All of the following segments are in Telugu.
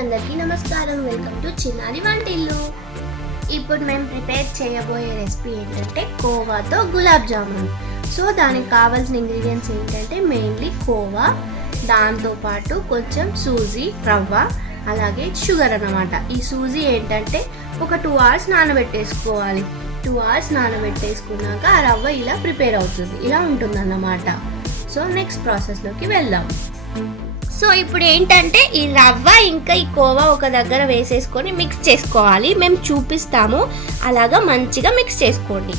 అందరికీ నమస్కారం. వెల్కమ్ టు చిన్నారి వంటిల్లు. ఇప్పుడు మేము ప్రిపేర్ చేయబోయే రెసిపీ ఏంటంటే కోవాతో గులాబ్ జామున్. సో దానికి కావాల్సిన ఇంగ్రీడియంట్స్ ఏంటంటే మెయిన్లీ కోవా, దాంతోపాటు కొంచెం సూజీ, రవ్వ, అలాగే షుగర్ అన్నమాట. ఈ సూజీ ఏంటంటే ఒక 2 hours నానబెట్టేసుకోవాలి. 2 hours నానబెట్టేసుకున్నాక ఆ రవ్వ ఇలా ప్రిపేర్ అవుతుంది, ఇలా ఉంటుందన్నమాట. సో నెక్స్ట్ ప్రాసెస్లోకి వెళ్దాం. సో ఇప్పుడు ఏంటంటే ఈ రవ్వ ఇంకా ఈ కోవా ఒక దగ్గర వేసేసుకొని మిక్స్ చేసుకోవాలి. మేము చూపిస్తాము, అలాగా మంచిగా మిక్స్ చేసుకోండి.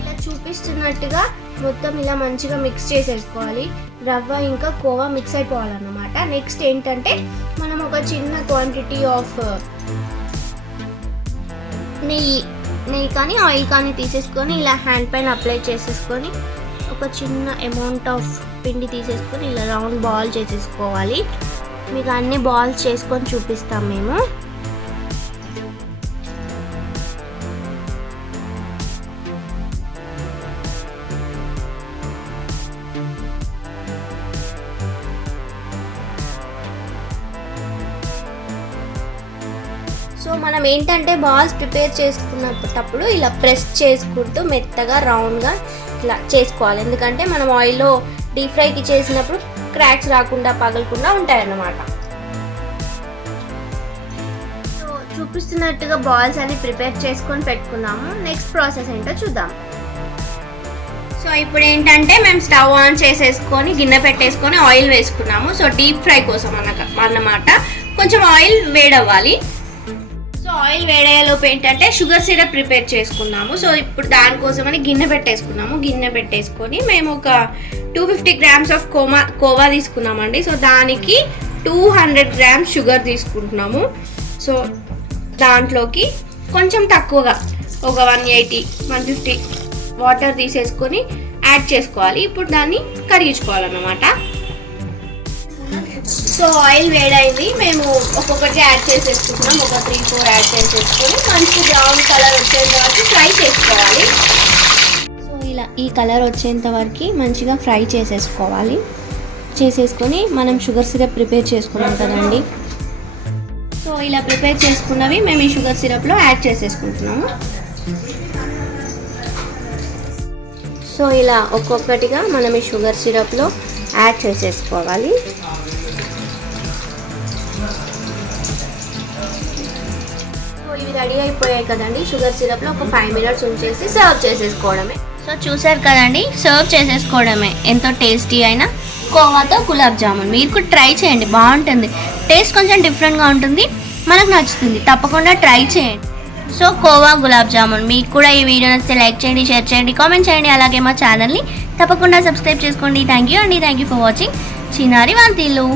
ఇలా చూపిస్తున్నట్టుగా మొత్తం ఇలా మంచిగా మిక్స్ చేసేసుకోవాలి. రవ్వ ఇంకా కోవా మిక్స్ అయిపోవాలన్నమాట. నెక్స్ట్ ఏంటంటే మనం ఒక చిన్న క్వాంటిటీ ఆఫ్ నెయ్యి కానీ ఆయిల్ కానీ తీసేసుకొని ఇలా హ్యాండ్ పైన అప్లై చేసేసుకొని ఒక చిన్న అమౌంట్ ఆఫ్ పిండి తీసేసుకొని ఇలా రౌండ్ బాల్ చేసేసుకోవాలి. మీకు అన్ని బాల్స్ చేసుకొని చూపిస్తాం మేము. సో మనం ఏంటంటే బాల్స్ ప్రిపేర్ చేసుకున్నప్పుడు ఇలా ప్రెస్ చేసుకుంటూ మెత్తగా రౌండ్గా ఇలా చేసుకోవాలి. ఎందుకంటే మనం ఆయిల్లో డీప్ ఫ్రైకి చేసినప్పుడు క్రాక్స్ రాకుండా పగలకుండా ఉంటాయన్నమాట. సో చూపిస్తున్నట్టుగా బాల్స్ అన్ని ప్రిపేర్ చేసుకొని పెట్టుకున్నాము. నెక్స్ట్ ప్రాసెస్ ఏంటో చూద్దాం. సో ఇప్పుడు ఏంటంటే మేము స్టవ్ ఆన్ చేసేసుకొని గిన్నె పెట్టేసుకొని ఆయిల్ వేసుకున్నాము. సో డీప్ ఫ్రై కోసం అన్నమాట. కొంచెం ఆయిల్ వేడవ్వాలి. సో ఆయిల్ వేడయ్యేలోపు ఏంటంటే షుగర్ సిరప్ ప్రిపేర్ చేసుకున్నాము. సో ఇప్పుడు దానికోసమని గిన్నె పెట్టేసుకొని మేము ఒక 250 grams ఆఫ్ కోవా తీసుకున్నామండి. సో దానికి 200 grams షుగర్ తీసుకుంటున్నాము. సో దాంట్లోకి కొంచెం తక్కువగా ఒక 180-150 వాటర్ తీసేసుకొని యాడ్ చేసుకోవాలి. ఇప్పుడు దాన్ని కరిగించుకోవాలన్నమాట. సో ఆయిల్ వేడైంది, మేము ఒక్కొక్కటి యాడ్ చేసేసుకుంటున్నాం. ఒక 3-4 యాడ్ చేసేసుకొని మంచి బ్రౌన్ కలర్ వచ్చేంత వరకు ఫ్రై చేసుకోవాలి. సో ఇలా ఈ కలర్ వచ్చేంత వరకు మంచిగా ఫ్రై చేసేసుకొని మనం షుగర్ సిరప్ ప్రిపేర్ చేసుకున్నాం కదండి. సో ఇలా ప్రిపేర్ చేసుకున్నవి మేము ఈ షుగర్ సిరప్లో యాడ్ చేసేసుకుంటున్నాము. సో ఇలా ఒక్కొక్కటిగా మనం ఈ షుగర్ సిరప్లో యాడ్ చేసేసుకోవాలి. ఇవి రెడీ అయిపోయాయి కదండి. షుగర్ సిరప్లో ఒక 5 minutes ఉంచేసి సర్వ్ చేసేసుకోవడమే. సో చూసారు కదండి, సర్వ్ చేసేసుకోవడమే. ఎంతో టేస్టీ అయిన కోవాతో గులాబ్ జామున్. మీరు కూడా ట్రై చేయండి, బాగుంటుంది. టేస్ట్ కొంచెం డిఫరెంట్గా ఉంటుంది, మనకు నచ్చుతుంది. తప్పకుండా ట్రై చేయండి. సో కోవా గులాబ్ జామున్ మీకు కూడా ఈ వీడియో నచ్చితే లైక్ చేయండి, షేర్ చేయండి, కామెంట్ చేయండి. అలాగే మా ఛానల్ని తప్పకుండా సబ్స్క్రైబ్ చేసుకోండి. థ్యాంక్ యూ ఫర్ వాచింగ్ చిన్నారి వంటిల్లు.